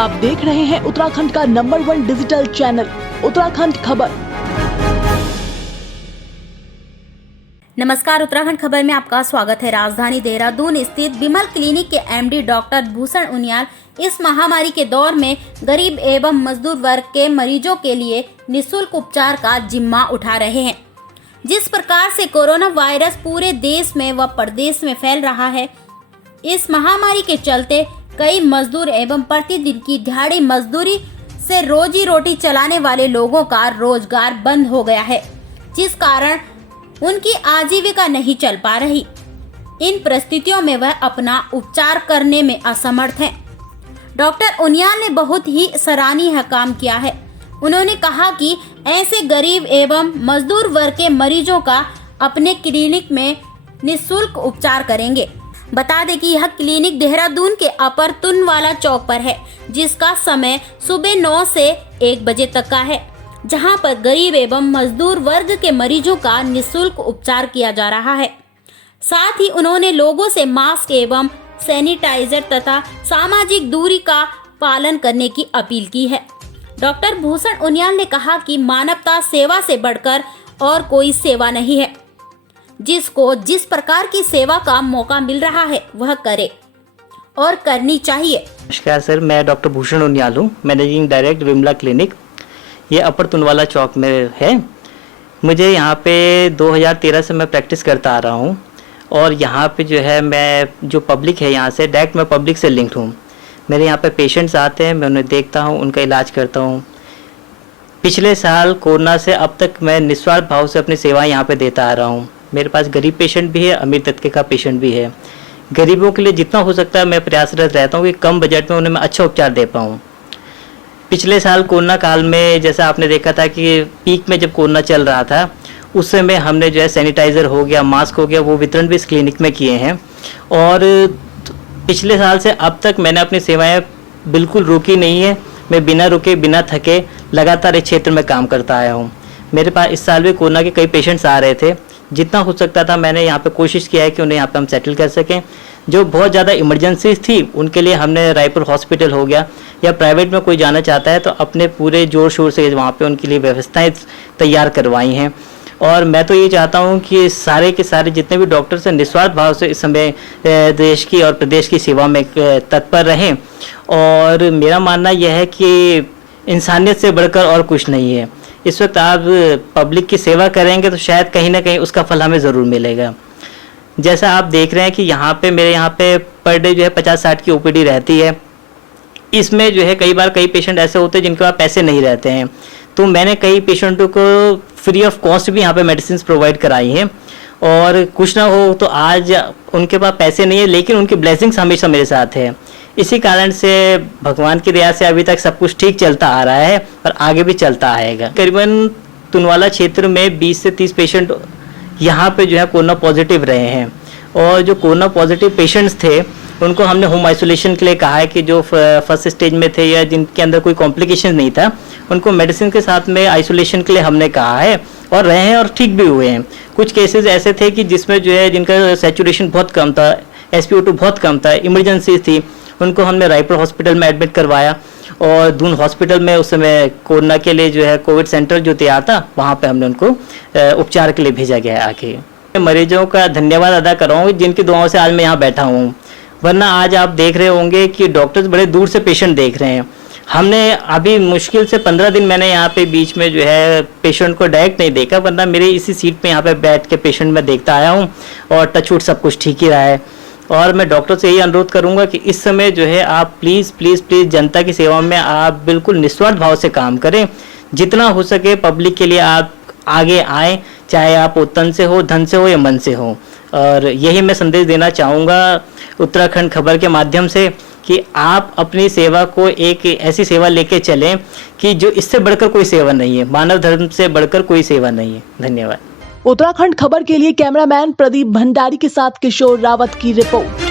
आप देख रहे हैं उत्तराखंड का नंबर 1 डिजिटल चैनल उत्तराखंड खबर। नमस्कार, उत्तराखंड खबर में आपका स्वागत है। राजधानी देहरादून स्थित विमल क्लिनिक के एमडी डॉक्टर भूषण उनियाल इस महामारी के दौर में गरीब एवं मजदूर वर्ग के मरीजों के लिए निःशुल्क उपचार का जिम्मा उठा रहे हैं। जिस प्रकार से कोरोना वायरस पूरे देश में व प्रदेश में फैल रहा है, इस महामारी के चलते कई मजदूर एवं प्रतिदिन की दिहाड़ी मजदूरी से रोजी रोटी चलाने वाले लोगों का रोजगार बंद हो गया है, जिस कारण उनकी आजीविका नहीं चल पा रही। इन परिस्थितियों में वह अपना उपचार करने में असमर्थ हैं। डॉक्टर उनियाल ने बहुत ही सराहनीय काम किया है। उन्होंने कहा कि ऐसे गरीब एवं मजदूर वर्ग के मरीजों का अपने क्लिनिक में निःशुल्क उपचार करेंगे। बता दें कि यह क्लिनिक देहरादून के अपर तुनवाला चौक पर है, जिसका समय सुबह 9 से 1 बजे तक का है, जहां पर गरीब एवं मजदूर वर्ग के मरीजों का निःशुल्क उपचार किया जा रहा है। साथ ही उन्होंने लोगों से मास्क एवं सैनिटाइजर तथा सामाजिक दूरी का पालन करने की अपील की है। डॉक्टर भूषण उनियाल ने कहा कि मानवता सेवा से बढ़कर और कोई सेवा नहीं है। जिसको जिस प्रकार की सेवा का मौका मिल रहा है वह करे और करनी चाहिए। नमस्कार सर, मैं डॉक्टर भूषण उनियाल हूँ, मैनेजिंग डायरेक्टर विमला क्लिनिक। ये अपर तुनवाला चौक में है। मुझे यहाँ पे 2013 से मैं प्रैक्टिस करता आ रहा हूँ और यहाँ पे जो है मैं जो पब्लिक है यहाँ से डायरेक्ट मैं पब्लिक से लिंक्ड हूँ। मेरे यहाँ पे पेशेंट्स आते हैं, मैं उन्हें देखता हूँ, उनका इलाज करता हूँ। पिछले साल कोरोना से अब तक मैं निस्वार्थ भाव से अपनी सेवाएं यहाँ पे देता आ रहा हूँ। मेरे पास गरीब पेशेंट भी है, अमीर तबके का पेशेंट भी है। गरीबों के लिए जितना हो सकता है मैं प्रयासरत रहता हूँ कि कम बजट में उन्हें मैं अच्छा उपचार दे पाऊँ। पिछले साल कोरोना काल में जैसा आपने देखा था कि पीक में जब कोरोना चल रहा था, उस समय हमने जो है सैनिटाइज़र हो गया, मास्क हो गया, वो वितरण भी इस क्लिनिक में किए हैं। और पिछले साल से अब तक मैंने अपनी सेवाएं बिल्कुल रोकी नहीं है। मैं बिना रुके बिना थके लगातार इस क्षेत्र में काम करता आया हूँ। मेरे पास इस साल भी कोरोना के कई पेशेंट्स आ रहे थे। जितना हो सकता था मैंने यहाँ पे कोशिश किया है कि उन्हें यहाँ पे हम सेटल कर सकें। जो बहुत ज़्यादा इमरजेंसी थी उनके लिए हमने रायपुर हॉस्पिटल हो गया या प्राइवेट में कोई जाना चाहता है तो अपने पूरे जोर शोर से वहाँ पे उनके लिए व्यवस्थाएं तैयार करवाई हैं। और मैं तो ये चाहता हूँ कि सारे के सारे जितने भी डॉक्टर्स हैं निस्वार्थ भाव से इस समय देश की और प्रदेश की सेवा में तत्पर रहें। और मेरा मानना यह है कि इंसानियत से बढ़कर और कुछ नहीं है। इस वक्त आप पब्लिक की सेवा करेंगे तो शायद कहीं ना कहीं उसका फल हमें ज़रूर मिलेगा। जैसा आप देख रहे हैं कि यहाँ पे मेरे यहाँ पे पर डे जो है 50-60 की ओपीडी रहती है। इसमें जो है कई बार कई पेशेंट ऐसे होते हैं जिनके पास पैसे नहीं रहते हैं, तो मैंने कई पेशेंटों को फ्री ऑफ कॉस्ट भी यहाँ पे मेडिसिन प्रोवाइड कराई हैं। और कुछ ना हो तो आज उनके पास पैसे नहीं है लेकिन उनकी ब्लेसिंग्स हमेशा मेरे साथ है। इसी कारण से भगवान की दया से अभी तक सब कुछ ठीक चलता आ रहा है और आगे भी चलता आएगा। करीबन तुनवाला क्षेत्र में 20 से 30 पेशेंट यहाँ पे जो है कोरोना पॉजिटिव रहे हैं। और जो कोरोना पॉजिटिव पेशेंट्स थे उनको हमने होम आइसोलेशन के लिए कहा है कि जो फर्स्ट स्टेज में थे या जिनके अंदर कोई कॉम्प्लिकेशन नहीं था उनको मेडिसिन के साथ में आइसोलेशन के लिए हमने कहा है और रहे हैं और ठीक भी हुए हैं। कुछ केसेस ऐसे थे कि जिसमें जो है जिनका सैचुरेशन बहुत कम था, SpO2 बहुत कम था, इमरजेंसी थी, उनको हमने रायपुर हॉस्पिटल में एडमिट करवाया। और दून हॉस्पिटल में उस समय कोरोना के लिए जो है कोविड सेंटर जो तैयार था वहाँ पे हमने उनको उपचार के लिए भेजा गया है। आके मरीजों का धन्यवाद अदा कर रहा हूँ जिनकी दुआओं से आज मैं यहाँ बैठा हूँ, वरना आज आप देख रहे होंगे कि डॉक्टर्स बड़े दूर से पेशेंट देख रहे हैं। हमने अभी मुश्किल से 15 दिन मैंने यहाँ पे बीच में जो है पेशेंट को डायरेक्ट नहीं देखा, वरना मेरे इसी सीट पे यहाँ पे बैठ के पेशेंट में देखता आया हूँ और टचवुड सब कुछ ठीक ही रहा है। और मैं डॉक्टर से यही अनुरोध करूंगा कि इस समय जो है आप प्लीज़ प्लीज़ प्लीज़ जनता की सेवा में आप बिल्कुल निस्वार्थ भाव से काम करें। जितना हो सके पब्लिक के लिए आप आगे आएँ, चाहे आप तन से हो, धन से हो या मन से हो। और यही मैं संदेश देना चाहूँगा उत्तराखंड खबर के माध्यम से कि आप अपनी सेवा को एक ऐसी सेवा लेके चलें कि जो इससे बढ़कर कोई सेवा नहीं है, मानव धर्म से बढ़कर कोई सेवा नहीं है। धन्यवाद। उत्तराखंड खबर के लिए कैमरामैन प्रदीप भंडारी के साथ किशोर रावत की रिपोर्ट।